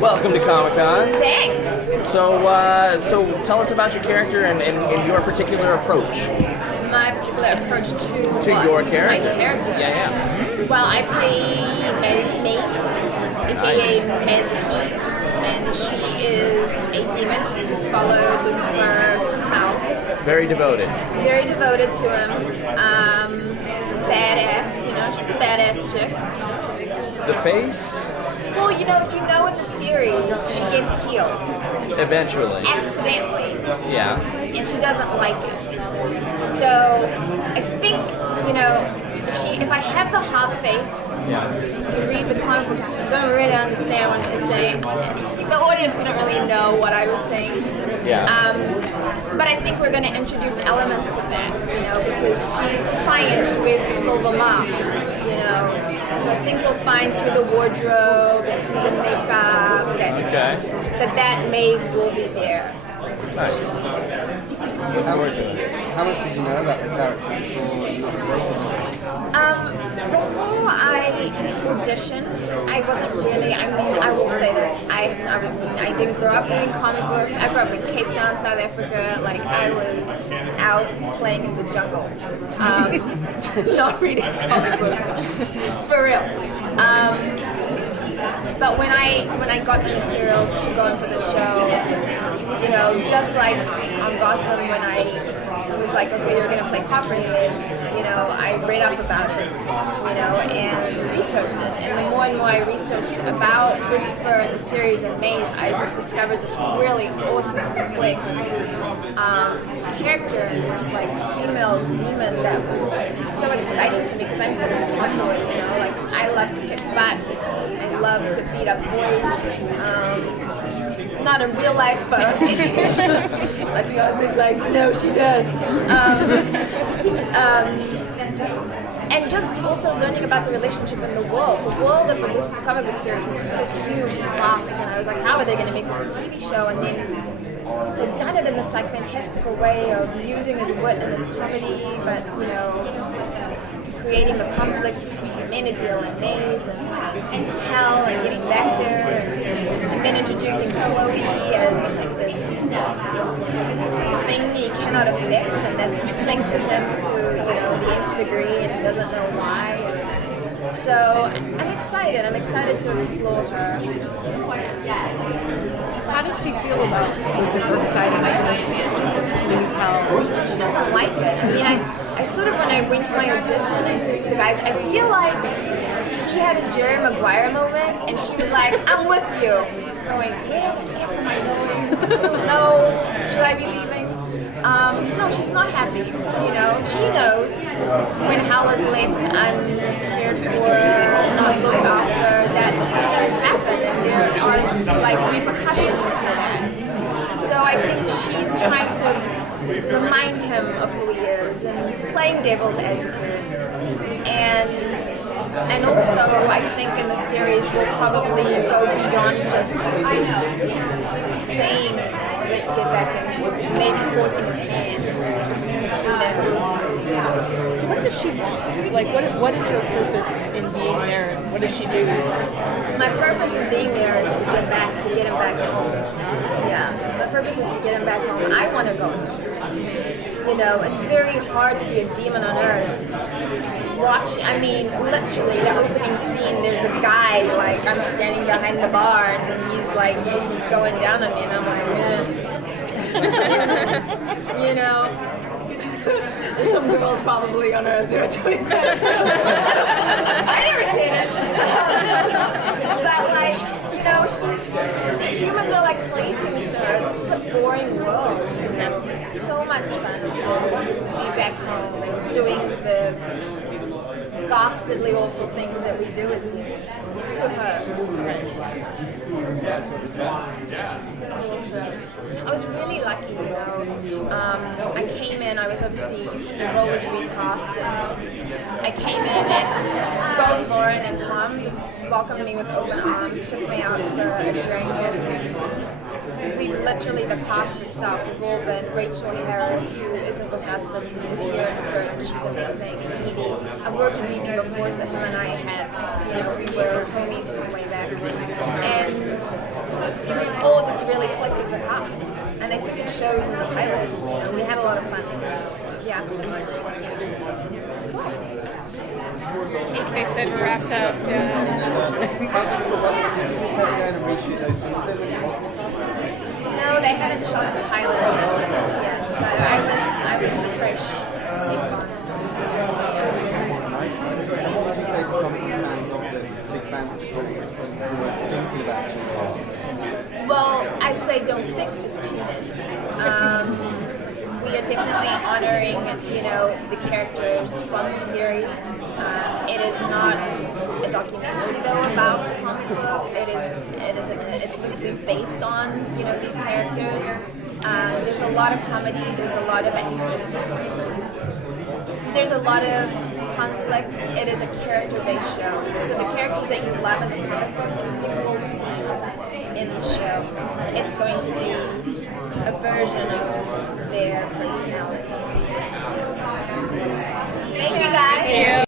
Welcome to Comic-Con. Thanks. So tell us about your character and your particular approach. My particular approach to what? your character. To my character. Yeah. Well, I play Maze, aka Mezaki, and she is a demon who's followed Lucifer from hell. Very devoted. Very devoted to him. Badass, she's a badass chick. The face? Well, if you know in the series, she gets healed. Eventually. Accidentally. Yeah. And she doesn't like it. So, I think, if I have the hot face, if you read the comic books, you don't really understand what she's saying. The audience wouldn't really know what I was saying. Yeah. But I think we're going to introduce elements of that, because she's defiant. She wears the silver mask, So I think you'll find through the wardrobe and some of the makeup that Maze will be there. Nice. How much did you know about the character before you wrote Before I auditioned, I wasn't really, I will say this, I didn't grow up reading comic books. I grew up in Cape Town, South Africa. Like, I was out playing in the jungle, not reading comic books, for real. But when I got the material to go in for the show, just like on Gotham, when I was like, okay, you're gonna play Copperhead, I read up about it, and researched it. And the more and more I researched about Lucifer and the series and Maze, I just discovered this really awesome, complex character, this like female demon that was so exciting for me because I'm such a tomboy, like I love to kick butt. I love to beat up boys. Not in real life, but like Beyonce's like, no, she does. And just also learning about the relationship in the world. The world of the Lucifer comic book series is so huge and vast, and I was like, how are they going to make this a TV show? And then they've done it in this like fantastical way of using his wit and his comedy, but creating the conflict between Menadil and Maze and Hell and getting back there, and then introducing Chloe as this thing he cannot affect, and that flexes him to the nth degree and doesn't know why. So I'm excited. I'm excited to explore her. How does she feel about Lucifer deciding to leave hell? She doesn't like it. I mean, I sort of, when I went to my audition, I said to the guys, I feel like he had his Jerry Maguire moment, and she was like, I'm with you. Going, where the F am I going? No, should I be leaving? No, she's not happy. She knows when Hal is left uncared for, not looked after, that things happen, and there are like repercussions for that. So I think she's trying to remind him of who he is and playing devil's advocate. And also, I think in the series we'll probably go beyond just saying, let's get back in, maybe forcing his hand. So what does she want? Like, what is her purpose in being there? What does she do? My purpose in being there is to get him back home. Yeah, my purpose is to get him back home. I want to go home. It's very hard to be a demon on Earth. Literally, the opening scene, there's a guy, like, I'm standing behind the bar, and he's, like, going down on me, and I'm like, There's some girls probably on Earth that are doing that, too. I never seen it. But, the humans are like playthings to her. This is a boring world, It's so much fun to be back home and doing the dastardly awful things that we do as humans to her. It's awesome. I was really lucky, I came in, I was obviously, the role was recast, and I came in and both Lauren and Tom just welcomed me with open arms, took me out for a drink. We've literally, the cast itself, we've all been, Rachel Harris, who isn't with us, but is here in spirit, and she's amazing, and Dee Dee. I've worked with Dee Dee before, so him and I had, we were homies from way back. And just really clicked as a cast, and I think it shows in the pilot. You know, we had a lot of fun. Yeah. In case it wrapped up. Yeah. No, they hadn't shot the pilot yet, so I was the fresh take on it. And what would you say to comic book fans of the big fans of comics who were thinking about it? Well, I say don't think, just tune in. We are definitely honoring, you know, the characters from the series. It is not a documentary though about the comic book. It's loosely based on, you know, these characters. There's a lot of comedy. There's a lot of conflict. It is a character-based show. So the characters that you love in the comic book, you will see in the show. It's going to be a version of